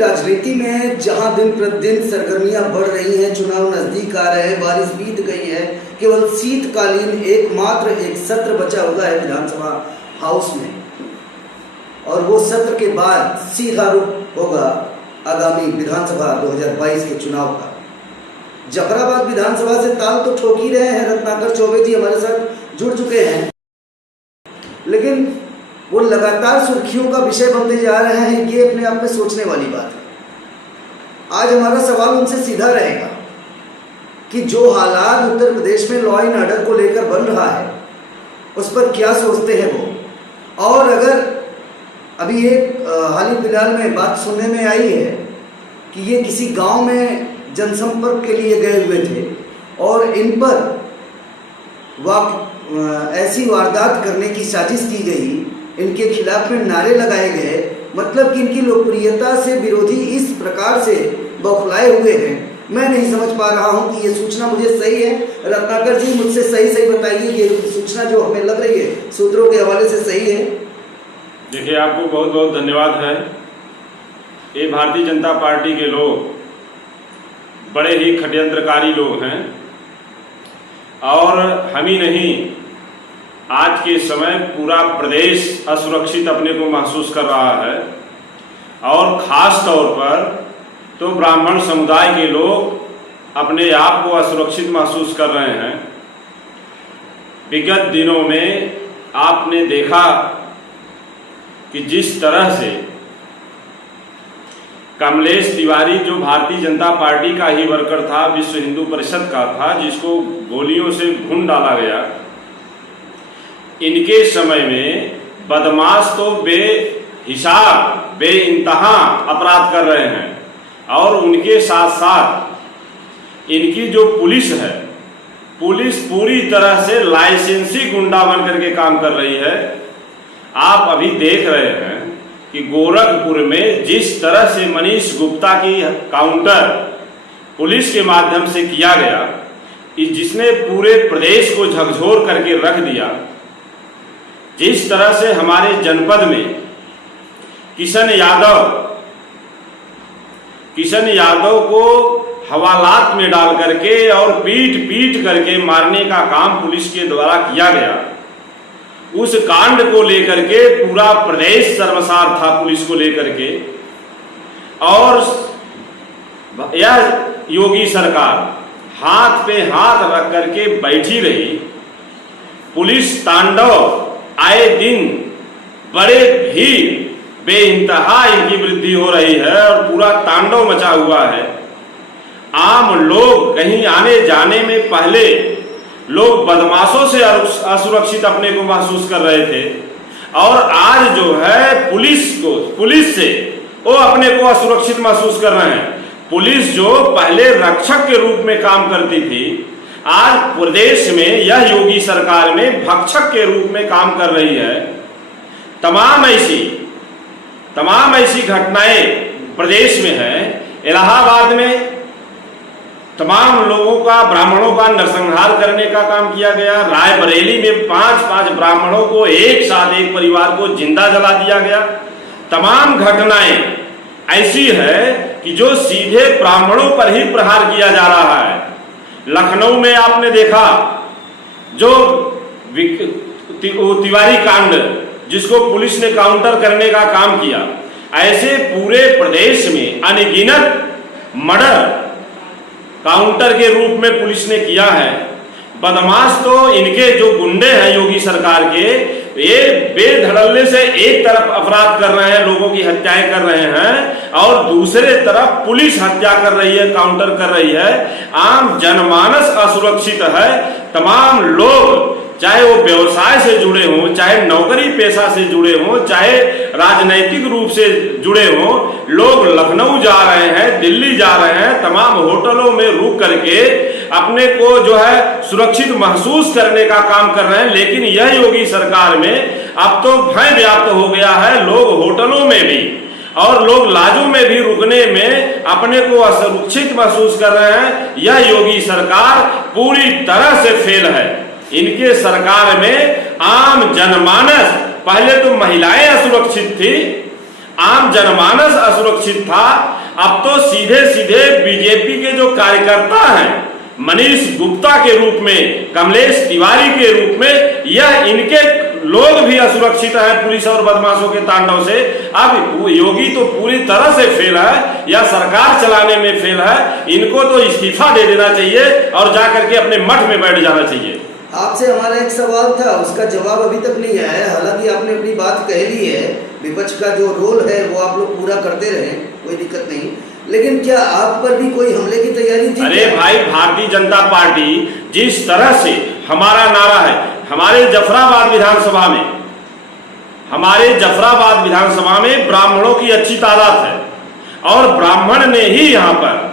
राजनीति में जहां दिन प्रतिदिन सरगर्मियां बढ़ रही हैं, चुनाव नजदीक आ रहे हैं, बारिश बीत गई है, केवल शीतकालीन एकमात्र एक सत्र बचा हुआ है विधानसभा हाउस में, और वो सत्र के बाद सीधा रुख होगा आगामी विधानसभा 2022 के चुनाव का। जफराबाद विधानसभा से ताल तो ठोक ही रहे हैं, रत्नाकर चौबे जी हमारे साथ जुड़ चुके हैं, लेकिन वो लगातार सुर्खियों का विषय बनते जा रहे हैं। ये अपने आप में सोचने वाली बात है। आज हमारा सवाल उनसे सीधा रहेगा कि जो हालात उत्तर प्रदेश में लॉ एंड ऑर्डर को लेकर बन रहा है उस पर क्या सोचते हैं वो। और अगर अभी एक हाल ही फिलहाल में बात सुनने में आई है कि ये किसी गांव में जनसंपर्क के लिए गए हुए थे और इन पर ऐसी वारदात करने की साजिश की गई, इनके खिलाफ में नारे लगाए गए, मतलब कि इनकी लोकप्रियता से विरोधी इस प्रकार से बौखलाए हुए हैं। मैं नहीं समझ पा रहा हूं कि ये सूचना मुझे सही है। रत्नाकर जी मुझसे सही बताइए, ये सूचना जो हमें लग रही है सूत्रों के हवाले से सही है? देखिए, आपको बहुत बहुत धन्यवाद है। ये भारतीय जनता पार्टी के लोग बड़े ही षड्यंत्रकारी लोग हैं, और हम ही नहीं, आज के समय पूरा प्रदेश असुरक्षित अपने को महसूस कर रहा है, और ख़ास तौर पर तो ब्राह्मण समुदाय के लोग अपने आप को असुरक्षित महसूस कर रहे हैं। विगत दिनों में आपने देखा कि जिस तरह से कमलेश तिवारी, जो भारतीय जनता पार्टी का ही वर्कर था, विश्व हिंदू परिषद का था, जिसको गोलियों से भून डाला गया, इनके समय में बदमाश तो बेहिसाब बेइंतहा अपराध कर रहे हैं, और उनके साथ साथ इनकी जो पुलिस है, पुलिस पूरी तरह से लाइसेंसी गुंडा बन करके काम कर रही है। आप अभी देख रहे हैं कि गोरखपुर में जिस तरह से मनीष गुप्ता की काउंटर पुलिस के माध्यम से किया गया, जिसने पूरे प्रदेश को झकझोर करके रख दिया, जिस तरह से हमारे जनपद में किशन यादव को हवालात में डाल करके और पीट करके मारने का काम पुलिस के द्वारा किया गया, उस कांड को लेकर के पूरा प्रदेश शर्मसार था पुलिस को लेकर के। और यह योगी सरकार हाथ पे हाथ रख करके बैठी रही। पुलिस तांडव आए दिन बड़े ही बेइंतहा इनकी वृद्धि हो रही है, और पूरा तांडव मचा हुआ है। आम लोग कहीं आने जाने में पहले लोग बदमाशों से असुरक्षित अपने को महसूस कर रहे थे, और आज जो है पुलिस से वो अपने को असुरक्षित महसूस कर रहे हैं। पुलिस जो पहले रक्षक के रूप में काम करती थी, आज प्रदेश में यह योगी सरकार में भक्षक के रूप में काम कर रही है। तमाम ऐसी घटनाएं प्रदेश में है। इलाहाबाद में तमाम लोगों का, ब्राह्मणों का नरसंहार करने का काम किया गया। रायबरेली में 5 ब्राह्मणों को एक साथ, एक परिवार को जिंदा जला दिया गया। तमाम घटनाएं ऐसी है कि जो सीधे ब्राह्मणों पर ही प्रहार किया जा रहा है। लखनऊ में आपने देखा जो तिवारी कांड, जिसको पुलिस ने काउंटर करने का काम किया। ऐसे पूरे प्रदेश में अनगिनत मर्डर काउंटर के रूप में पुलिस ने किया है। बदमाश तो इनके जो गुंडे हैं योगी सरकार के, ये बेधड़ल्ले से एक तरफ अपराध कर रहे हैं, लोगों की हत्याएं कर रहे हैं, और दूसरे तरफ पुलिस हत्या कर रही है, काउंटर कर रही है। आम जनमानस असुरक्षित है। तमाम लोग, चाहे वो व्यवसाय से जुड़े हों, चाहे नौकरी पेशा से जुड़े हों, चाहे राजनैतिक रूप से जुड़े हों, लोग लखनऊ जा रहे हैं, दिल्ली जा रहे हैं, तमाम होटलों में रुक करके अपने को जो है सुरक्षित महसूस करने का काम कर रहे हैं। लेकिन यह योगी सरकार में अब तो भय व्याप्त हो गया है। लोग होटलों में भी और लोग लाजों में भी रुकने में अपने को असुरक्षित महसूस कर रहे हैं। यह योगी सरकार पूरी तरह से फेल है। इनके सरकार में आम जनमानस, पहले तो महिलाएं असुरक्षित थी, आम जनमानस असुरक्षित था। अब तो सीधे सीधे बीजेपी के जो कार्यकर्ता हैं, मनीष गुप्ता के रूप में, कमलेश तिवारी के रूप में, यह इनके लोग भी असुरक्षित हैं पुलिस और बदमाशों के तांडव से। अब योगी तो पूरी तरह से फेल है, या सरकार चलाने में फेल है। इनको तो इस्तीफा दे देना चाहिए और जाकर के अपने मठ में बैठ जाना चाहिए। आपसे हमारा एक सवाल था, उसका जवाब अभी तक नहीं आया है। हालांकि आपने अपनी बात कह ली है, विपक्ष का जो रोल है वो आप लोग पूरा करते रहे, कोई दिक्कत नहीं, लेकिन क्या आप पर भी कोई हमले की तैयारी थी? अरे भाई, भारतीय जनता पार्टी जिस तरह से, हमारा नारा है, हमारे जफराबाद विधानसभा में ब्राह्मणों की अच्छी तादाद है, और ब्राह्मण ने ही यहाँ पर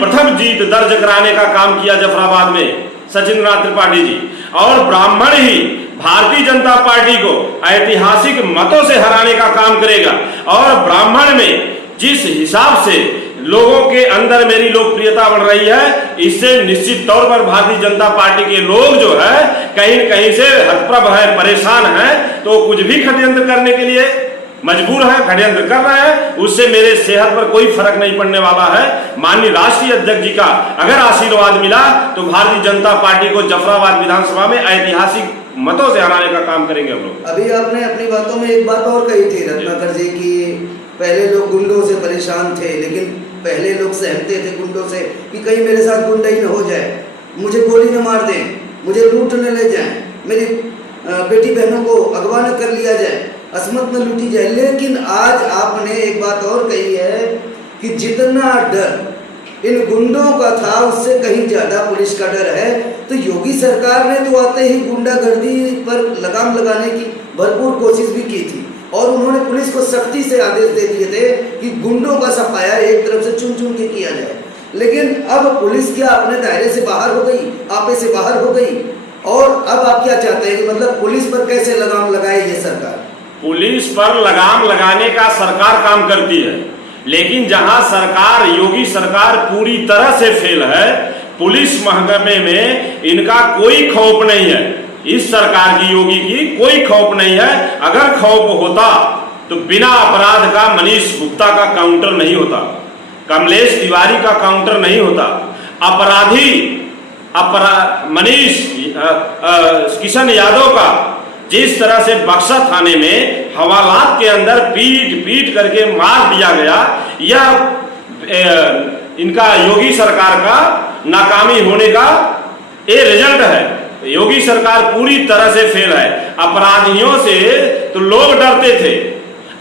प्रथम जीत दर्ज कराने का काम किया जफराबाद में, सचिंद्रनाथ त्रिपाठी जी। और ब्राह्मण ही भारतीय जनता पार्टी को ऐतिहासिक मतों से हराने का काम करेगा। और ब्राह्मण में जिस हिसाब से लोगों के अंदर मेरी लोकप्रियता बढ़ रही है, इससे निश्चित तौर पर भारतीय जनता पार्टी के लोग जो है कहीं कहीं से हतप्रभ है, परेशान है, तो कुछ भी षड्यंत्र करने के लिए मजबूर है, षड्यंत्र कर रहे हैं। उससे मेरे सेहत पर कोई फर्क नहीं पड़ने वाला है। माननीय राष्ट्रीय अध्यक्ष जी का अगर आशीर्वाद मिला तो भारतीय जनता पार्टी को जफराबाद विधानसभा में ऐतिहासिक मतों से हराने का काम करेंगे हम लोग। अभी आपने अपनी बातों में एक बात और कही थी रत्नाकर जी की, पहले लोग गुंडों से परेशान थे, लेकिन पहले लोग सहमते थे गुंडों से कि कहीं मेरे साथ गुंडा ही न हो जाए, मुझे गोली न मार दें, मुझे लूट न ले जाएं, मेरी बेटी बहनों को अगवा न कर लिया जाए, असमत न लूटी जाए। लेकिन आज आपने एक बात और कही है कि जितना डर इन गुंडों का था उससे कहीं ज्यादा पुलिस का डर है। तो योगी सरकार ने तो आते ही गुंडागर्दी पर लगाम लगाने की भरपूर कोशिश भी की थी, और उन्होंने पुलिस को सख्ती से आदेश दे दिए थे कि गुंडों का सफाया एक तरफ से चुन चुन के किया जाए। लेकिन अब पुलिस क्या अपने दायरे से बाहर हो गई, आपे से बाहर हो गई, और अब आप क्या चाहते हैं कि मतलब पुलिस पर कैसे लगाम लगाए ये सरकार? पुलिस पर लगाम लगाने का सरकार काम करती है, लेकिन जहां सरकार, योगी सरकार पूरी तरह से फेल है, पुलिस महकमे में इनका कोई खौफ नहीं है। इस सरकार की, योगी की कोई खौफ नहीं है। अगर खौफ होता तो बिना अपराध का मनीष गुप्ता का काउंटर नहीं होता, कमलेश तिवारी का काउंटर नहीं होता। अपराधी मनीष किशन यादव का जिस तरह से बक्सर थाने में हवालात के अंदर पीट करके मार दिया गया, यह इनका योगी सरकार का नाकामी होने का ये रिजल्ट है। योगी सरकार पूरी तरह से फेल है। अपराधियों से तो लोग डरते थे,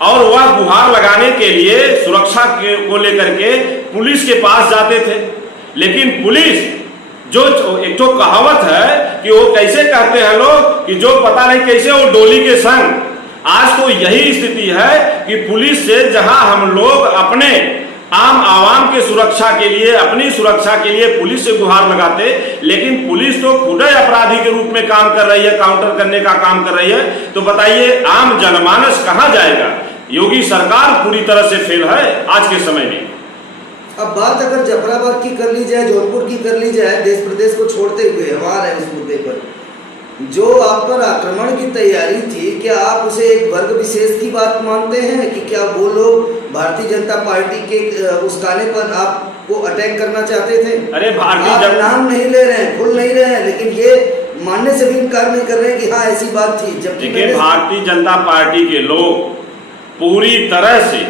और वह गुहार लगाने के लिए सुरक्षा को लेकर के पुलिस के पास जाते थे। लेकिन पुलिस, जो एक तो कहावत है कि वो कैसे कहते हैं लोग कि जो पता नहीं कैसे वो डोली के संग, आज तो यही स्थिति है कि पुलिस से जहां हम लोग अपने आम आवाम के सुरक्षा के लिए, अपनी सुरक्षा के लिए पुलिस से गुहार लगाते, लेकिन पुलिस तो खुद ही अपराधी के रूप में काम कर रही है, काउंटर करने का काम कर रही है। तो बताइए आम जनमानस कहां जाएगा? योगी सरकार पूरी तरह से फेल है आज के समय में। अब बात अगर जफराबाद की कर ली जाए, जौनपुर की कर ली जाए, देश प्रदेश को छोड़ते हुए व्यवहार है उस मुद्दे पर, जो आप पर आक्रमण की तैयारी थी, क्या आप उसे एक वर्ग विशेष की बात मानते हैं कि क्या वो लोग भारतीय जनता पार्टी के उस्काने पर आपको अटैक करना चाहते थे? अरे भारतीय जनता नाम नहीं ले रहे हैं, भूल नहीं रहे हैं, लेकिन ये मानने से भी इनकार नहीं कर रहे हैं कि हाँ ऐसी बात थी। जबकि भारतीय जनता पार्टी के लोग पूरी तरह से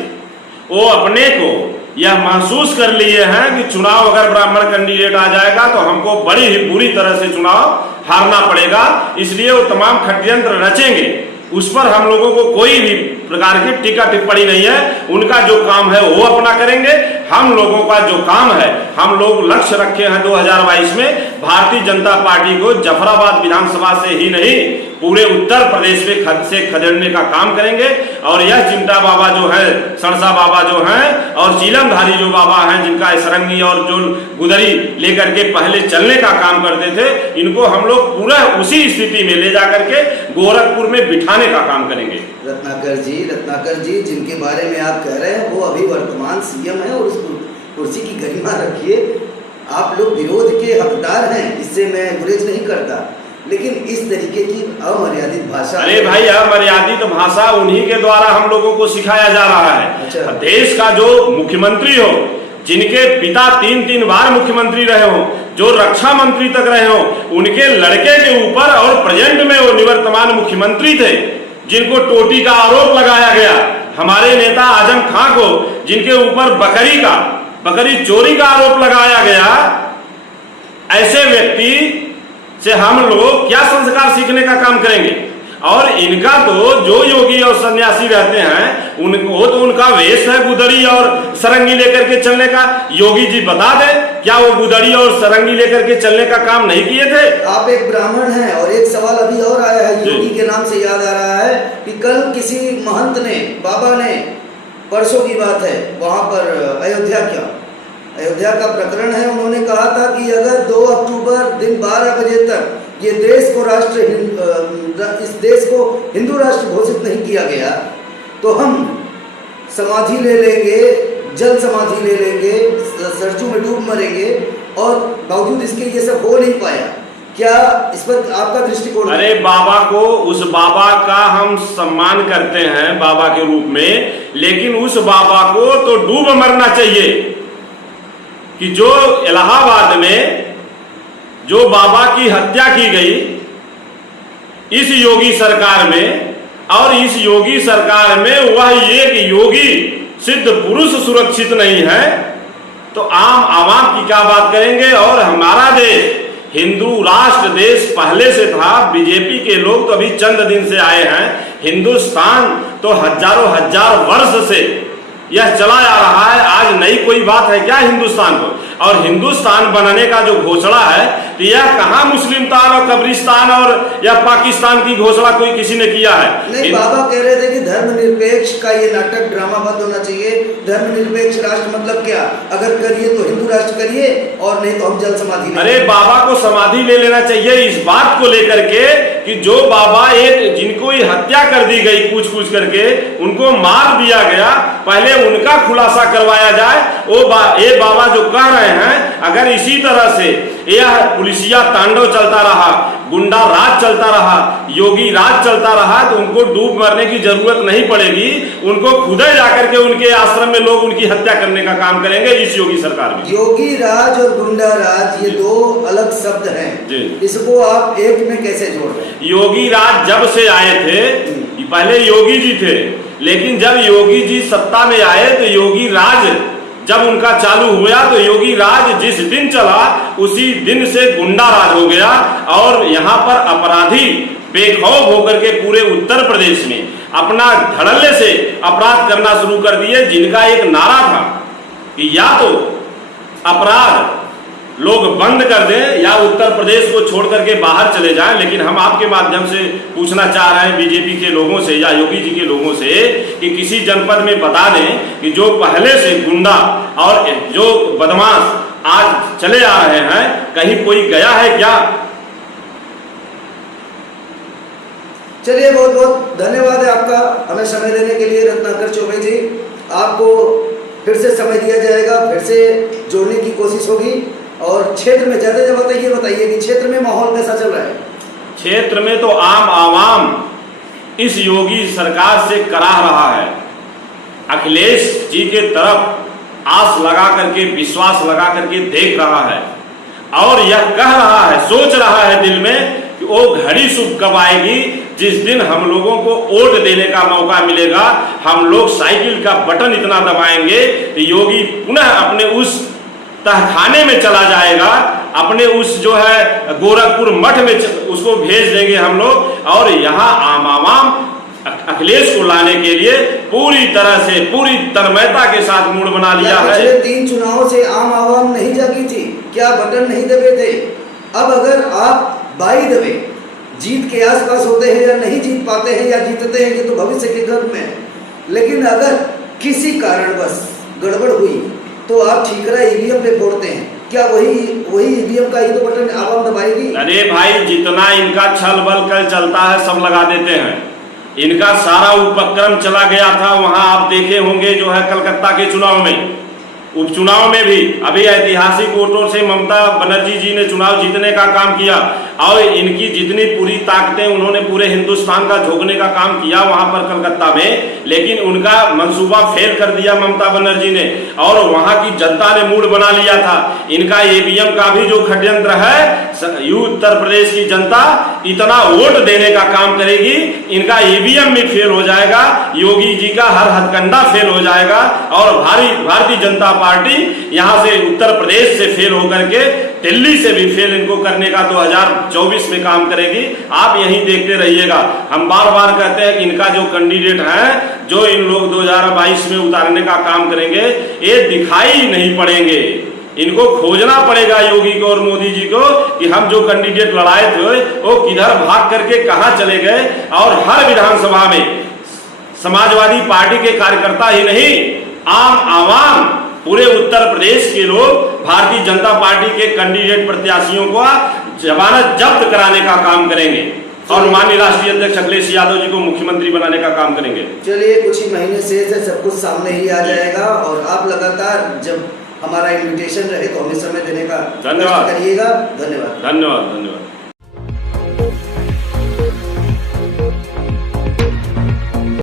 वो अपने को यह महसूस कर लिए हैं कि चुनाव अगर ब्राह्मण कैंडिडेट आ जाएगा तो हमको बड़ी ही बुरी तरह से चुनाव हारना पड़ेगा, इसलिए वो तमाम षड्यंत्र रचेंगे। उस पर हम लोगों को कोई भी प्रकार की टीका टिप्पणी नहीं है। उनका जो काम है वो अपना करेंगे। हम लोगों का जो काम है, हम लोग लक्ष्य रखे हैं 2022 में भारतीय जनता पार्टी को जफराबाद विधानसभा से ही नहीं पूरे उत्तर प्रदेश में से खदेड़ने का काम करेंगे। और यह चिमटा बाबा जो है, सड़सा बाबा जो हैं, और चीलमधारी जो बाबा हैं, जिनका सरंगी और जो गुदरी लेकर के पहले चलने का काम करते थे, इनको हम लोग पूरा उसी स्थिति में ले जाकर के गोरखपुर में बिठाने का काम करेंगे। रत्नाकर जी जिनके बारे में आप कह रहे हैं वो अभी वर्तमान सीएम है, और उस कुर्सी की गरिमा रखिए। आप लोग विरोध के हकदार हैं, इससे मैं गुरेज नहीं करता, लेकिन इस तरीके की अमर्यादित भाषा, अरे भाई अमर्यादित भाषा उन्हीं के द्वारा हम लोगों को सिखाया जा रहा है। अच्छा। देश का जो मुख्यमंत्री हो, जिनके पिता 3 बार मुख्यमंत्री रहे हो, जो रक्षा मंत्री तक रहे हो, उनके लड़के के ऊपर, और प्रेजेंट में वो निवर्तमान मुख्यमंत्री थे जिनको टोटी का आरोप लगाया गया, हमारे नेता आजम खां को जिनके ऊपर बकरी चोरी का आरोप लगाया गया, ऐसे व्यक्ति से हम लोग क्या संस्कार सीखने का काम करेंगे? और इनका तो जो योगी और सन्यासी रहते हैं उनको तो उनका वेश है गुदड़ी और सरंगी लेकर के चलने का। योगी जी बता दे, क्या वो गुदड़ी और सरंगी लेकर के चलने का काम नहीं किए थे? आप एक ब्राह्मण हैं और एक सवाल अभी और आया है योगी के नाम से याद आ रहा है कि कल किसी महंत ने, बाबा ने, परसों की बात है, वहां पर अयोध्या का प्रकरण है, उन्होंने कहा था कि अगर 2 अक्टूबर दिन 12 बजे तक ये देश को इस देश को हिंदू राष्ट्र घोषित नहीं किया गया तो हम समाधि ले लेंगे, जल समाधि ले लेंगे, सरजू में डूब मरेंगे, और बावजूद इसके ये सब हो नहीं पाया। क्या इस पर आपका दृष्टिकोण? अरे बाबा को, उस बाबा का हम सम्मान करते हैं बाबा के रूप में, लेकिन उस बाबा को तो डूब मरना चाहिए कि जो इलाहाबाद में जो बाबा की हत्या की गई इस योगी सरकार में, और इस योगी सरकार में वह एक योगी सिद्ध पुरुष सुरक्षित नहीं है, तो आम आवाम की क्या बात करेंगे? और हमारा देश हिंदू राष्ट्र देश पहले से था, बीजेपी के लोग तो अभी चंद दिन से आए हैं। हिंदुस्तान तो हजारों हजार वर्ष से यह चला आ रहा है, आज नई कोई बात है क्या हिंदुस्तान को? और हिंदुस्तान बनने का जो घोषणा है तो यह कहाँ मुस्लिमस्तान और कब्रिस्तान और या पाकिस्तान की घोषणा कोई किसी ने किया है? नहीं, बाबा कह रहे थे कि धर्मनिरपेक्ष का ये नाटक ड्रामा बंद होना चाहिए। धर्मनिरपेक्ष राष्ट्र मतलब क्या? अगर करिए तो हिंदू राष्ट्र करिए, और नहीं तो हम जल समाधि। अरे बाबा को समाधि ले लेना चाहिए इस बात को लेकर के कि जो बाबा एक जिनको ये हत्या कर दी गई कूच करके, उनको मार दिया गया, पहले उनका खुलासा करवाया जाए। ये बाबा जो कह रहे हैं, अगर इसी तरह से यह पुलिसिया तांडव चलता रहा, गुंडा राज चलता रहा, योगी राज चलता रहा, तो उनको डूब मरने की जरूरत नहीं पड़ेगी। उनको खुदे जाकर के उनके आश्रम में लोग उनकी हत्या करने का काम करेंगे इस योगी सरकार में। योगी राज और गुंडा राज ये दो अलग शब्द हैं, इसको आप एक में कैसे जोड़ रहे हैं? योगी राज जब से आए थे, पहले योगी जी थे, लेकिन जब योगी जी सत्ता में आए तो योगी राज जब उनका चालू हुआ तो योगी राज जिस दिन चला उसी दिन से गुंडा राज हो गया, और यहाँ पर अपराधी बेखौफ होकर के पूरे उत्तर प्रदेश में अपना धड़ल्ले से अपराध करना शुरू कर दिए, जिनका एक नारा था कि या तो अपराध लोग बंद कर दें या उत्तर प्रदेश को छोड़ करके बाहर चले जाएं। लेकिन हम आपके माध्यम से पूछना चाह रहे हैं बीजेपी के लोगों से या योगी जी के लोगों से कि किसी जनपद में बता दें कि जो पहले से गुंडा और जो बदमाश आज चले आ रहे हैं, कहीं कोई गया है क्या? चलिए, बहुत बहुत धन्यवाद है आपका हमें समय देने के लिए रत्नाकर चौबे जी। आपको फिर से समय दिया जाएगा, फिर से जोड़ने की कोशिश होगी। और क्षेत्र में ज्यादा बताइए कि क्षेत्र में माहौल कैसा चल रहा है? क्षेत्र में तो आम आवाम इस योगी सरकार से कराह रहा है। अखिलेश जी के तरफ आस लगा करके, विश्वास लगा करके देख रहा है, और यह कह रहा है, सोच रहा है दिल में कि वो घड़ी शुभ कब आएगी जिस दिन हम लोगों को वोट देने का मौका मिलेगा, हम लोग साइकिल का बटन इतना दबाएंगे तो योगी पुनः अपने उस तहखाने में चला जाएगा, अपने उस जो है गोरखपुर मठ में उसको भेज देंगे हम लोग। और यहाँ आम आवाम अखिलेश को लाने के लिए पूरी तरह से, पूरी तन्मयता के साथ मूड बना लिया है। पिछले 3 चुनावों से आम आवाम नहीं जागी थी क्या? बटन नहीं दबे थे? अब अगर आप बाई दबे जीत के आसपास होते हैं या नहीं जीत पाते हैं या जीतते हैं, ये तो भविष्य के गर्भ में है, लेकिन अगर किसी कारणवश गड़बड़ हुई तो आप ठीकरा ईवीएम पे फोड़ते हैं, क्या वही ईवीएम का ही तो बटन आवाम दबाएगी? अरे भाई, जितना इनका छल बल कल चलता है सब लगा देते हैं। इनका सारा उपक्रम चला गया था, वहां आप देखे होंगे जो है कलकत्ता के चुनाव में, उपचुनाव में भी अभी ऐतिहासिक वोटों से ममता बनर्जी जी ने चुनाव जीतने का काम किया। और इनकी जितनी पूरी ताकतें उन्होंने पूरे हिंदुस्तान का झोंकने का काम किया वहां पर कलकत्ता में, लेकिन उनका मंसूबा फेल कर दिया ममता बनर्जी ने और वहां की जनता ने मूड बना लिया था। इनका ईवीएम का भी जो षड्यंत्र है, उत्तर प्रदेश की जनता इतना वोट देने का काम करेगी, इनका ईवीएम भी फेल हो जाएगा, योगी जी का हर हथकंडा फेल हो जाएगा और भारतीय जनता पार्टी यहां से उत्तर प्रदेश से फेल होकर के दिल्ली से भी फेल इनको करने का 2024 में काम करेगी। आप यही देखते रहिएगा। हम बार बार कहते हैं कि इनका जो कैंडिडेट है, जो इन लोग 2022 में उतारने का काम करेंगे, ये दिखाई नहीं पड़ेंगे। इनको खोजना पड़ेगा योगी को और मोदी जी को कि हम जो कैंडिडेट लड़ाए थे वो किधर भाग करके कहां चले गए। और हर विधानसभा में समाजवादी पार्टी के कार्यकर्ता ही नहीं, आम आवाम पूरे उत्तर प्रदेश के लोग भारतीय जनता पार्टी के कैंडिडेट प्रत्याशियों को जमानत जब्त कराने का काम करेंगे और माननीय राष्ट्रीय अध्यक्ष अखिलेश यादव जी को मुख्यमंत्री बनाने का काम करेंगे। चलिए, कुछ ही महीने से सब कुछ सामने ही आ जाएगा और आप लगातार जब हमारा इन्विटेशन रहे तो हमें समय देने का धन्यवाद करिएगा। धन्यवाद। धन्यवाद। धन्यवाद।